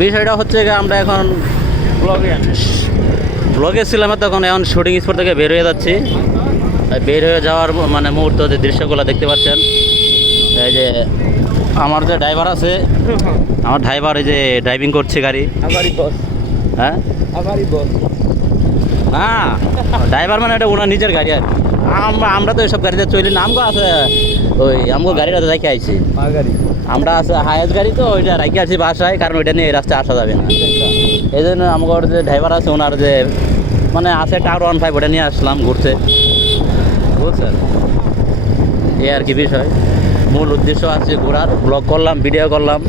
বিষয়টা হচ্ছে আমরা এখন ব্লগে ছিলাম তখন এখন শুটিং স্পট থেকে বের হয়ে যাচ্ছি। বের হয়ে যাওয়ার মানে মুহূর্ত যে দৃশ্যগুলো দেখতে পাচ্ছেন এই যে আমার যে ড্রাইভার আছে আমার ড্রাইভার এই যে ড্রাইভিং করছে গাড়ি। হ্যাঁ? না ড্রাইভার মানে এটা ওনার নিজের গাড়ি আর আমরা আমরা তো এসব গাড়িতে চলি না আমগো আছে ওই আমগো গাড়িটা দেখে আইছি। গাড়ি। আমরা আছে হায়াস গাড়ি তো ওইটা রেখে আসি বাসায় কারণ ওইটা নিয়ে এই রাস্তায় আসা যাবে না। এই জন্য আমার যে ড্রাইভার আছে ওনার যে মানে আছে টার ওয়ান ফাইভ ওটা নিয়ে আসলাম ঘুরতে। বুঝছেন? এই আর কি বিষয়। মূল উদ্দেশ্য আছে ঘোরার ব্লগ করলাম ভিডিও করলাম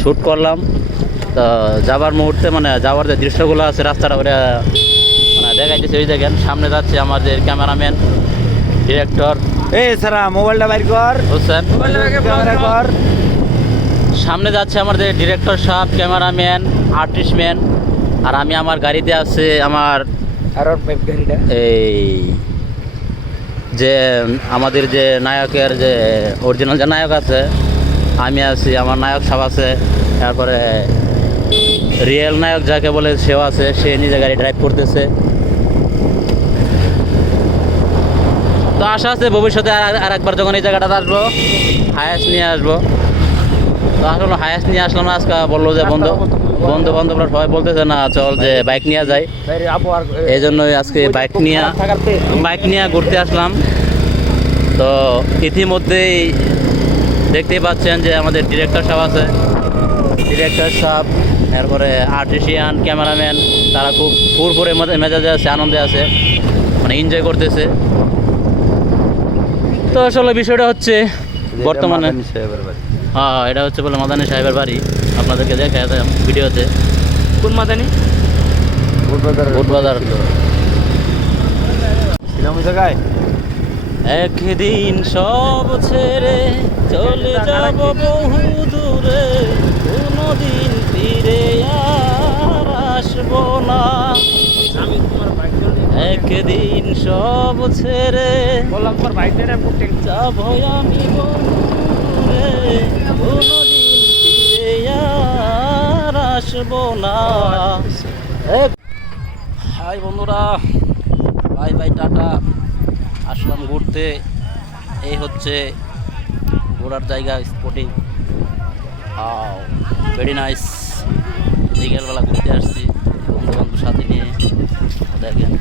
শ্যুট করলাম। তো যাবার মুহূর্তে মানে যাওয়ার যে দৃশ্যগুলো আছে রাস্তাটা ওটা মানে দেখাইতেছে। ওই দেখেন সামনে যাচ্ছে আমাদের ক্যামেরাম্যান ডিরেক্টর এই সারা মোবাইলটা বাইর কর। বুঝছেন? কর। সামনে যাচ্ছে আমাদের ডিরেক্টর সাহেব ক্যামেরাম্যান আর্টিস্টম্যান আর আমি আমার গাড়িতে আছে আমার এই যে আমাদের যে নায়কের যে অরিজিনাল যে নায়ক আছে আমি আছি আমার নায়ক সাহেব আছে তারপরে রিয়েল নায়ক যাকে বলে সেও আছে সে নিজে গাড়ি ড্রাইভ করতেছে। তো আশা আছে ভবিষ্যতে আর আর একবার যখন এই জায়গাটাতে আসব হায়াস নিয়ে আসব। তো আসলে হায়াস নিয়ে আসলাম না আজকে বলল যে বন্ধু বন্ধু বান্ধবরা সবাই বলতেছে না চল যে বাইক নিয়ে যাই। এই জন্যই আজকে বাইক নিয়ে বাইক নিয়ে ঘুরতে আসলাম। তো ইতিমধ্যেই দেখতেই পাচ্ছেন যে আমাদের ডিরেক্টর সাহেব আছে। ডিরেক্টর সাহেব এরপরে আর্টিসিয়ান ক্যামেরাম্যান তারা খুব ফুরফুরে মেজাজে আছে আনন্দে আছে মানে এনজয় করতেছে। তো আসলে বিষয়টা হচ্ছে বর্তমানে হ্যাঁ এটা হচ্ছে বলে মাদানী সাহেবের বাড়ি। আপনাদেরকে দেখা যায় ভিডিওতে। কোন মাদানি? জায়গায় একদিন সব ছেড়ে চলে যাব বহু দূরে কোনোদিন ফিরে আর আসব না। আমি তোমার বাইক একদিন সব ছেড়ে বললাম তোমার বাইক দিয়ে যাব আমি না হাই বন্ধুরা, বাই বাই টাটা। আসলাম ঘুরতে। এই হচ্ছে ঘোরার জায়গা, স্পটিং। ভেরি নাইস বিকেলবেলা ঘুরতে আসছি বন্ধু বান্ধব সাথে নিয়ে। দেখেন।